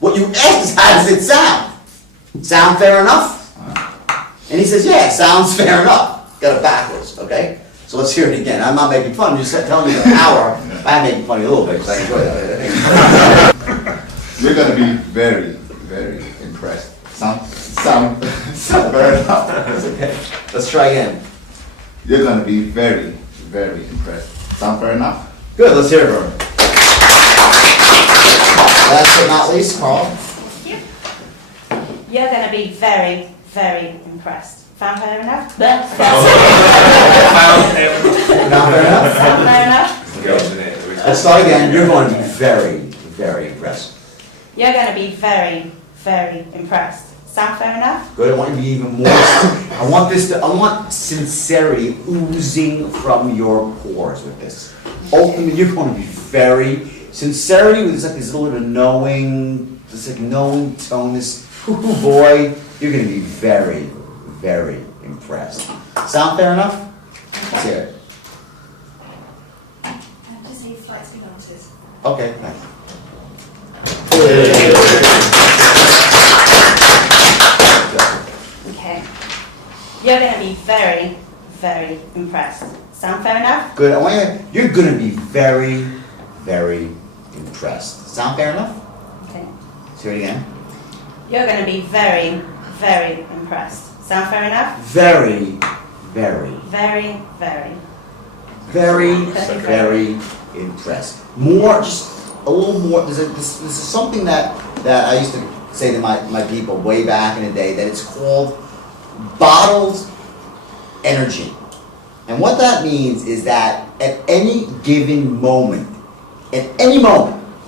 What you ask is, how does it sound? Sound fair enough? And he says, yeah, it sounds fair enough. Got it backwards, okay? So let's hear it again. I'm not making fun, I'm just telling you an hour. I'm making fun of you a little bit, because I enjoy that. You're gonna be very, very impressed. Sound fair enough. Okay, let's try again. You're gonna be very, very impressed. Sound fair enough? Good, let's hear it from him. Last but not least, Carl. You're going to be very, very impressed. Found fair enough? Not fair enough? Found fair enough? Let's start again. You're going to be very, very impressed. You're going to be very, very impressed. Sound fair enough? Good, I want you to be even more, I want sincerity oozing from your pores with this. Ultimately, you're going to be sincerity with like this little bit of knowing, this like knowing tone, this hoo-hoo boy, you're going to be very, very impressed. Sound fair enough? Let's hear it. Just need slight nuances. Okay, thanks. Okay. You're going to be very, very impressed. Sound fair enough? Good, you're going to be very, very impressed. Sound fair enough? Okay. Let's hear it again. You're going to be very, very impressed. Sound fair enough? Very, very, Very, very. very, very impressed. More, just a little more. This is something that I used to say to my people way back in the day, that it's called bottled energy. And what that means is that at any given moment,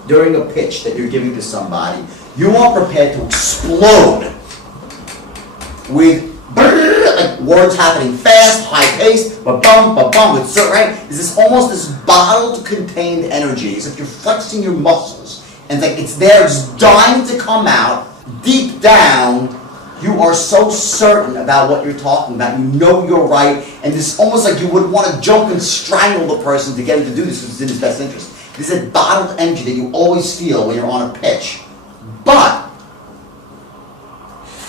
during a pitch that you're giving to somebody, you are prepared to explode with like words happening fast, high-paced, ba-bum, with certain, right? There's this almost this bottled, contained energy. It's like you're flexing your muscles, and like it's there, it's dying to come out. Deep down, you are so certain about what you're talking about. You know you're right, and it's almost like you would want to jump and strangle the person to get him to do this, because it's in his best interest. This is a bottled energy that you always feel when you're on a pitch. But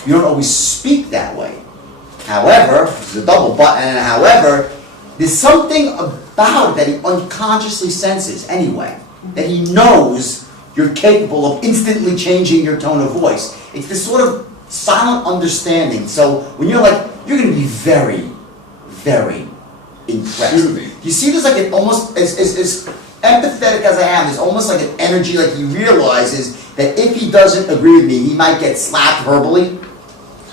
you don't always speak that way. However, this is a double but, and however, there's something about it that he unconsciously senses anyway, that he knows you're capable of instantly changing your tone of voice. It's this sort of silent understanding. So when you're like, you're going to be very, very impressed. You see, there's like an almost, as empathetic as I am, there's almost like an energy, like he realizes that if he doesn't agree with me, he might get slapped verbally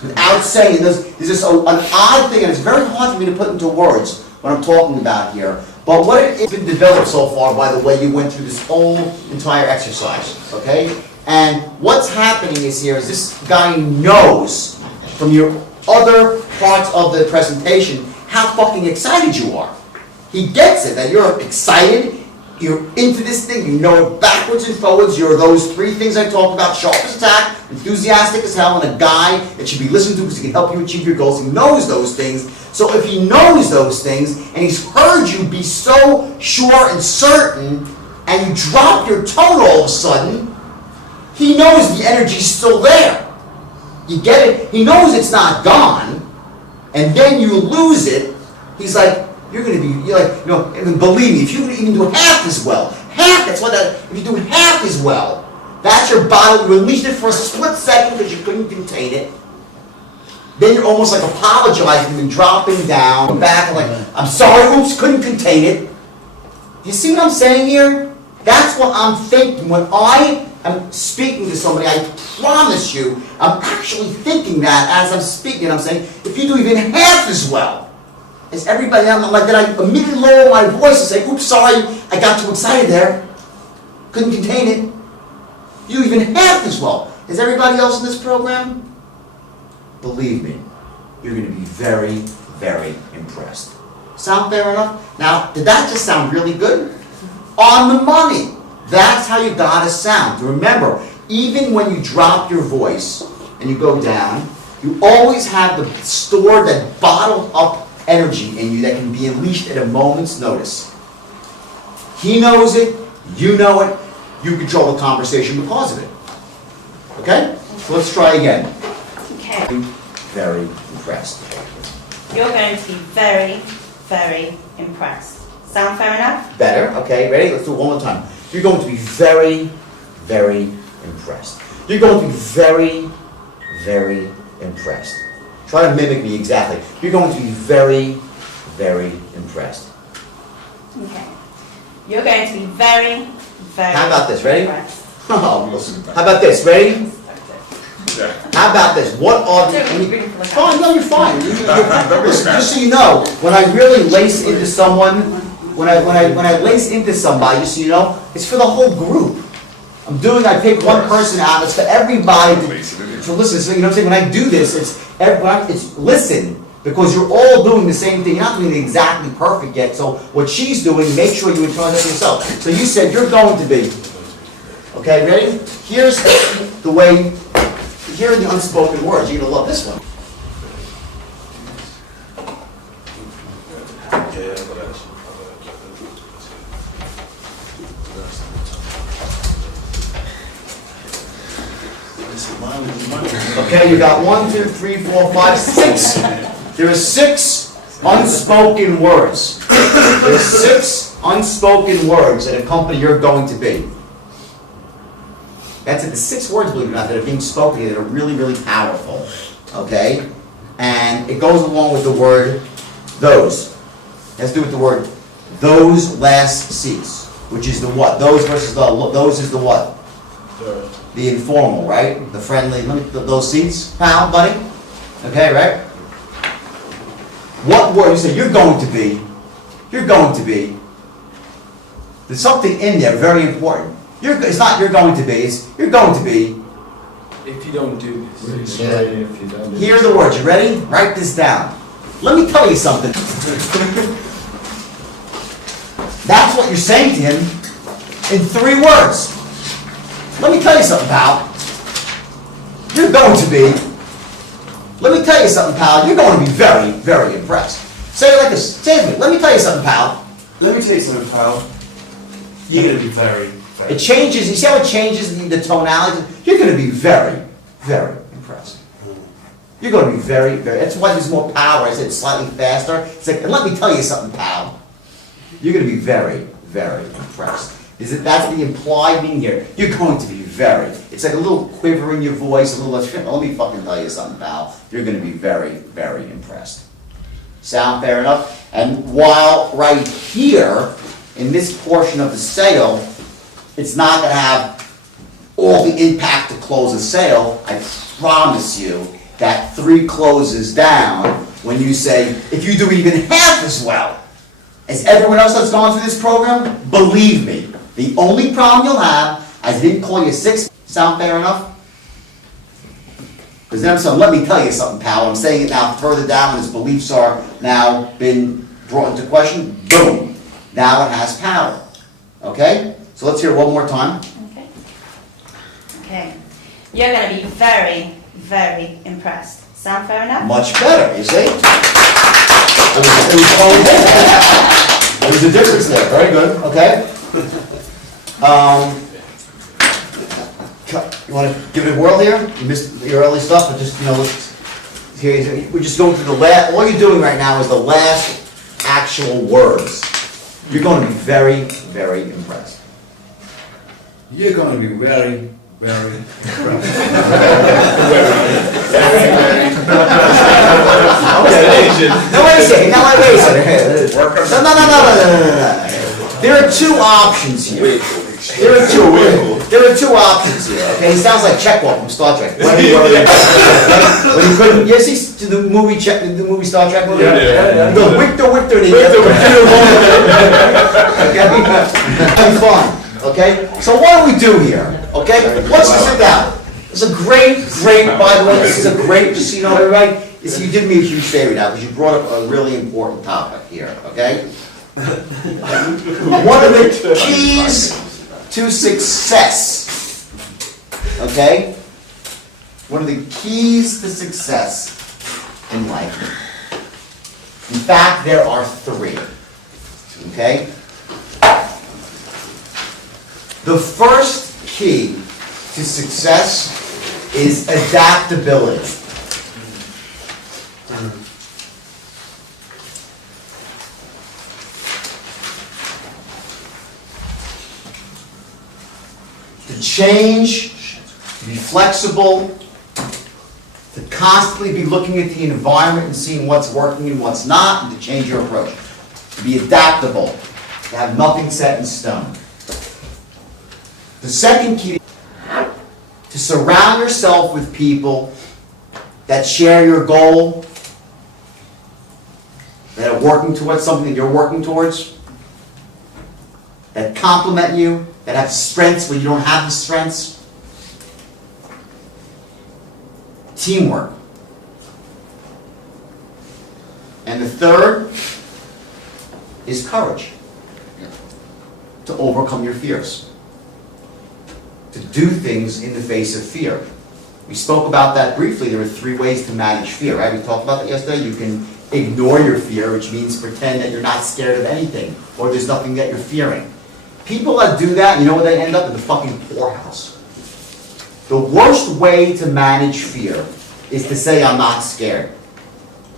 without saying it. There's just an odd thing, and it's very hard for me to put into words what I'm talking about here. But what it's been developed so far by the way you went through this whole entire exercise, okay? And what's happening is this guy knows from your other parts of the presentation how fucking excited you are. He gets it, that you're excited, you're into this thing, you know it backwards and forwards, you're those three things I talked about: sharp as a tack, enthusiastic as hell, and a guy that should be listened to because he can help you achieve your goals. He knows those things. So if he knows those things, and he's heard you be so sure and certain, and you drop your tone all of a sudden, he knows the energy's still there. You get it? He knows it's not gone, and then you lose it. He's like, you're like, and believe me, if you can even do half as well, if you do half as well, that's your bottle, you released it for a split second because you couldn't contain it. Then you're almost like apologizing and dropping down, back and like, I'm sorry, oops, couldn't contain it. You see what I'm saying here? That's what I'm thinking. When I am speaking to somebody, I promise you, I'm actually thinking that as I'm speaking. I'm saying, if you do even half as well as everybody else, I'm like, then I immediately lower my voice and say, oops, sorry, I got too excited there. Couldn't contain it. You do even half as well as everybody else in this program. Believe me, you're going to be very, very impressed. Sound fair enough? Now, did that just sound really good? On the money. That's how you gotta sound. Remember, even when you drop your voice and you go down, you always have the stored, that bottled up energy in you that can be unleashed at a moment's notice. He knows it, you know it, you control the conversation because of it. Okay? So let's try again. Okay. Very impressed. You're going to be very, very impressed. Sound fair enough? Better, okay, ready? Let's do it one more time. You're going to be very, very impressed. You're going to be very, very impressed. Try to mimic me exactly. You're going to be very, very impressed. Okay. You're going to be very, very How about this, ready? impressed. Oh, listen. How about this, ready? How about this? What are the... Fine, no, you're fine. Listen, just so you know, when I really lace into someone, when I lace into somebody, just so you know, it's for the whole group. I pick one person out, it's for everybody to listen. So, you know what I'm saying? When I do this, it's listen, because you're all doing the same thing. You're not doing it exactly perfect yet. So what she's doing, make sure you internalize it yourself. So you said you're going to be. Okay, ready? Here's the way, here are the unspoken words. You're going to love this one. Okay, you got 1, 2, 3, 4, 5, 6. There are 6 unspoken words. There are 6 unspoken words that accompany you're going to be. That's it. The 6 words, believe it or not, that are being spoken here that are really, really powerful. Okay? And it goes along with the word those. It has to do with the word those last seats, which is the what? Those versus the, those is the what? The informal, right? The friendly, those seats, pal, buddy? Okay, right? What word, you say you're going to be, there's something in there very important. It's not you're going to be, it's you're going to be. If you don't do this. Yeah. If you don't do Here are the words, you ready? Write this down. Let me tell you something. That's what you're saying to him in 3 words. Let me tell you something, pal. You're going to be, let me tell you something, pal. You're going to be very, very impressed. Say it like this. Say it to me. Let me tell you something, pal. Let me tell you something, pal. You're going to be very, very... It changes. You see how it changes the tonality? You're going to be very, very impressed. You're going to be very, very... That's why there's more power. I said slightly faster. It's like, and let me tell you something, pal. You're going to be very, very impressed. That's the implied meaning here. You're going to be very. It's like a little quiver in your voice, a little. Let me fucking tell you something, pal. You're going to be very, very impressed. Sound fair enough? And while right here, in this portion of the sale, it's not going to have all the impact to close a sale, I promise you that 3 closes down when you say, if you do even half as well as everyone else that's gone through this program, believe me, the only problem you'll have, I didn't call you 6, sound fair enough? Because then I'm saying, let me tell you something, pal. I'm saying it now further down, and his beliefs are now been brought into question. Boom. Now it has power. Okay? So let's hear it one more time. Okay. Okay. You're going to be very, very impressed. Sound fair enough? Much better, you see? There was a difference there. Very good. Okay? You want to give it a whirl here? You missed the early stuff, but just, you know, we're just going through the last, all you're doing right now is the last actual words. You're going to be very, very impressed. You're going to be very, very impressed. Okay. Now wait a second. No. There are 2 options here. There are two options here. Okay, he sounds like Chekhov from Star Trek. When he couldn't, yes, he's to the movie Star Trek movie. Yeah. He goes Victor. Okay, fine. Okay, so what do we do here? Okay, let's just sit down. It's a great, by the way, this is a great, just so you know, everybody, You see, you did me a huge favor now, because you brought up a really important topic here, okay? One of the keys to success, okay? One of the keys to success in life. In fact, there are 3, okay? The first key to success is adaptability. To change, to be flexible, to constantly be looking at the environment and seeing what's working and what's not, and to change your approach. To be adaptable, to have nothing set in stone. The second key, to surround yourself with people that share your goal, that are working towards something that you're working towards, that complement you, that have strengths where you don't have the strengths. Teamwork. And the third is courage. To overcome your fears. To do things in the face of fear. We spoke about that briefly. There are 3 ways to manage fear, right? We talked about that yesterday. You can ignore your fear, which means pretend that you're not scared of anything, or there's nothing that you're fearing. People that do that, you know where they end up? In the fucking poorhouse. The worst way to manage fear is to say, I'm not scared.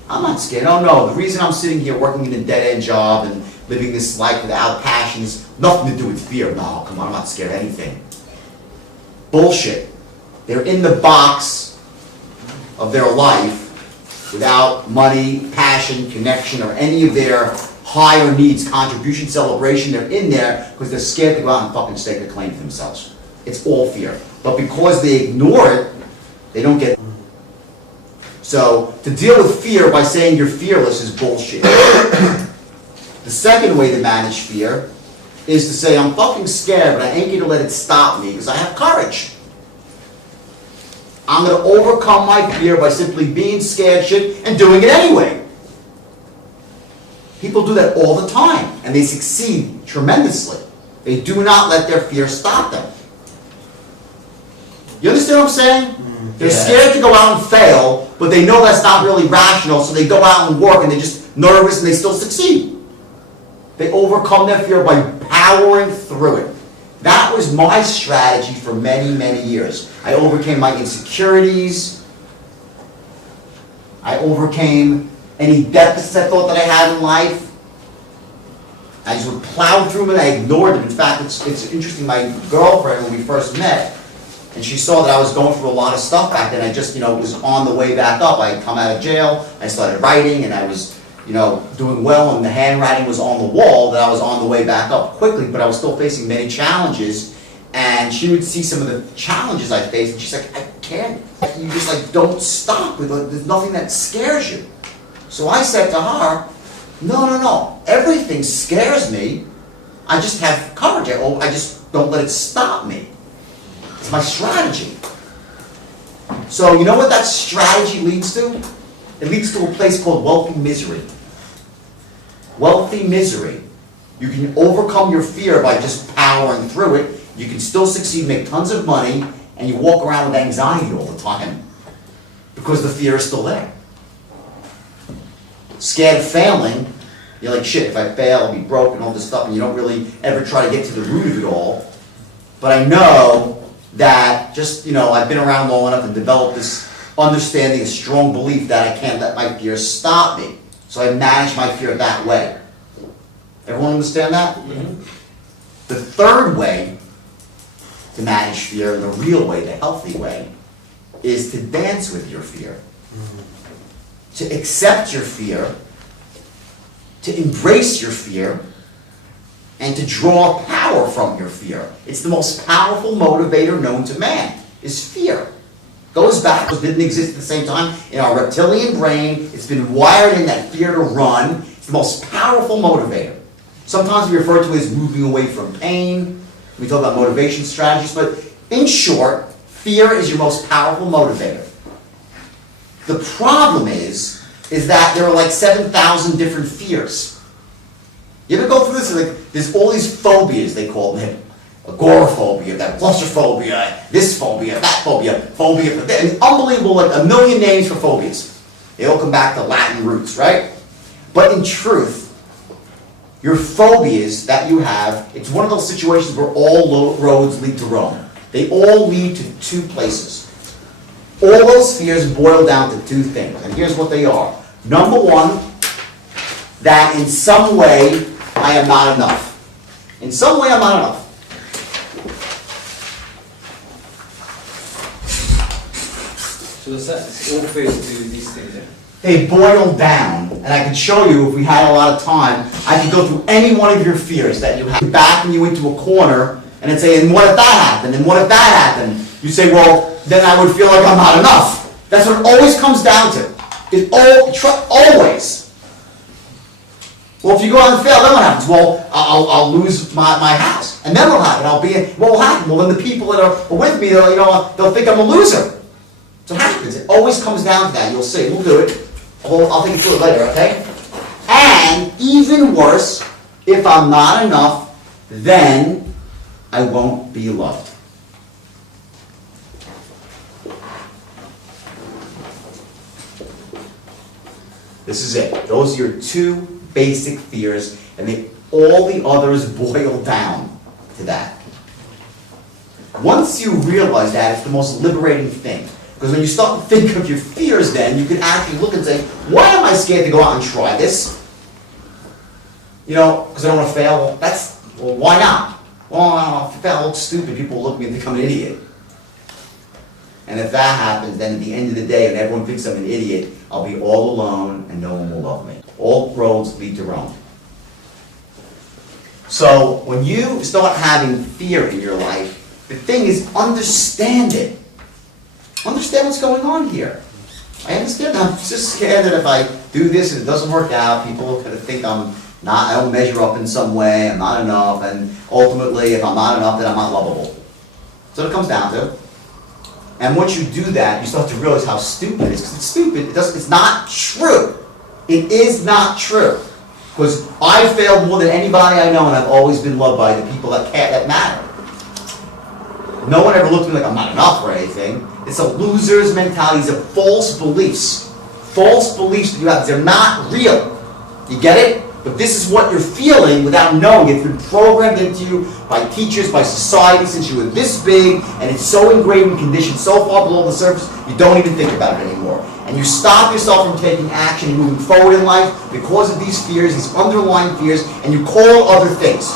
I'm not scared. Oh no, the reason I'm sitting here working in a dead-end job and living this life without passion is nothing to do with fear. No, come on, I'm not scared of anything. Bullshit. They're in the box of their life without money, passion, connection, or any of their higher needs, contribution, celebration. They're in there because they're scared to go out and fucking stake a claim to themselves. It's all fear. But because they ignore it, they don't get. So, to deal with fear by saying you're fearless is bullshit. The second way to manage fear is to say, I'm fucking scared, but I ain't gonna let it stop me because I have courage. I'm gonna overcome my fear by simply being scared shit and doing it anyway. People do that all the time, and they succeed tremendously. They do not let their fear stop them. You understand what I'm saying? They're scared to go out and fail, but they know that's not really rational, so they go out and work, and they're just nervous, and they still succeed. They overcome their fear by powering through it. That was my strategy for many, many years. I overcame my insecurities. I overcame any deficits I thought that I had in life. I just would plow through them and I ignored them. In fact, it's interesting, my girlfriend, when we first met, and she saw that I was going through a lot of stuff back then, I just, was on the way back up. I had come out of jail, I started writing, and I was, doing well, and the handwriting was on the wall that I was on the way back up quickly, but I was still facing many challenges, and she would see some of the challenges I faced, and she's like, I can't, you just don't stop, there's nothing that scares you. So I said to her, no, everything scares me, I just have courage, I just don't let it stop me. It's my strategy. So you know what that strategy leads to? It leads to a place called wealthy misery. Wealthy misery. You can overcome your fear by just powering through it. You can still succeed, make tons of money, and you walk around with anxiety all the time because the fear is still there. Scared of failing, you're like, shit, if I fail, I'll be broke and all this stuff, and you don't really ever try to get to the root of it all. But I know that just, I've been around long enough to develop this understanding, a strong belief that I can't let my fear stop me. So I manage my fear that way. Everyone understand that? Mm-hmm. The third way to manage fear, in the real way, the healthy way, is to dance with your fear. Mm-hmm. To accept your fear, to embrace your fear, and to draw power from your fear. It's the most powerful motivator known to man, is fear. Goes back, it didn't exist at the same time in our reptilian brain. It's been wired in that fear to run. It's the most powerful motivator. Sometimes we refer to it as moving away from pain. We talk about motivation strategies, but in short, fear is your most powerful motivator. The problem is that there are like 7,000 different fears. You ever go through this? Like, there's all these phobias, they call them. Agoraphobia, that claustrophobia, this phobia, that phobia for that. It's unbelievable, like a million names for phobias. They all come back to Latin roots, right? But in truth, your phobias that you have, it's one of those situations where all roads lead to Rome. They all lead to two places. All those fears boil down to two things, and here's what they are. Number one, that in some way I am not enough. In some way I'm not enough. So that's all fears to do with these things, yeah? They boil down, and I can show you if we had a lot of time, I could go through any one of your fears that you have. Backing you into a corner, and then say, and what if that happened, and what if that happened? You say, well, then I would feel like I'm not enough. That's what it always comes down to. Always. Well, if you go out and fail, then what happens? Well, I'll lose my house. And then what'll happen? What will happen? Well, then the people that are with me, they'll think I'm a loser. So what happens? It always comes down to that. You'll see. We'll do it. I'll think through it later, okay? And even worse, if I'm not enough, then I won't be loved. This is it. Those are your two basic fears, and all the others boil down to that. Once you realize that, it's the most liberating thing. Because when you start to think of your fears then, you can actually look and say, why am I scared to go out and try this? Because I don't want to fail. Well, why not? Well, if I fail, I look stupid. People will look at me and think I'm an idiot. And if that happens, then at the end of the day, and everyone thinks I'm an idiot, I'll be all alone and no one will love me. All roads lead to Rome. So when you start having fear in your life, the thing is, understand it. Understand what's going on here. I understand. I'm just scared that if I do this and it doesn't work out, people are going to think I don't measure up in some way, I'm not enough, and ultimately, if I'm not enough, then I'm not lovable. So it comes down to. And once you do that, you start to realize how stupid it is. Because it's stupid. It's not true. It is not true. Because I failed more than anybody I know, and I've always been loved by the people that matter. No one ever looked at me like I'm not enough or anything. It's a loser's mentality. These are false beliefs. False beliefs that you have. They're not real. You get it? But this is what you're feeling without knowing it. It's been programmed into you by teachers, by society since you were this big, and it's so ingrained and conditioned so far below the surface, you don't even think about it anymore. And you stop yourself from taking action and moving forward in life because of these fears, these underlying fears, and you call other things.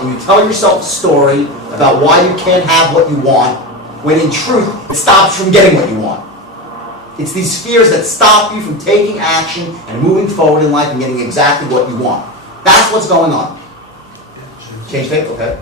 And you tell yourself a story about why you can't have what you want, when in truth, it stops you from getting what you want. It's these fears that stop you from taking action and moving forward in life and getting exactly what you want. That's what's going on. Change tape, okay?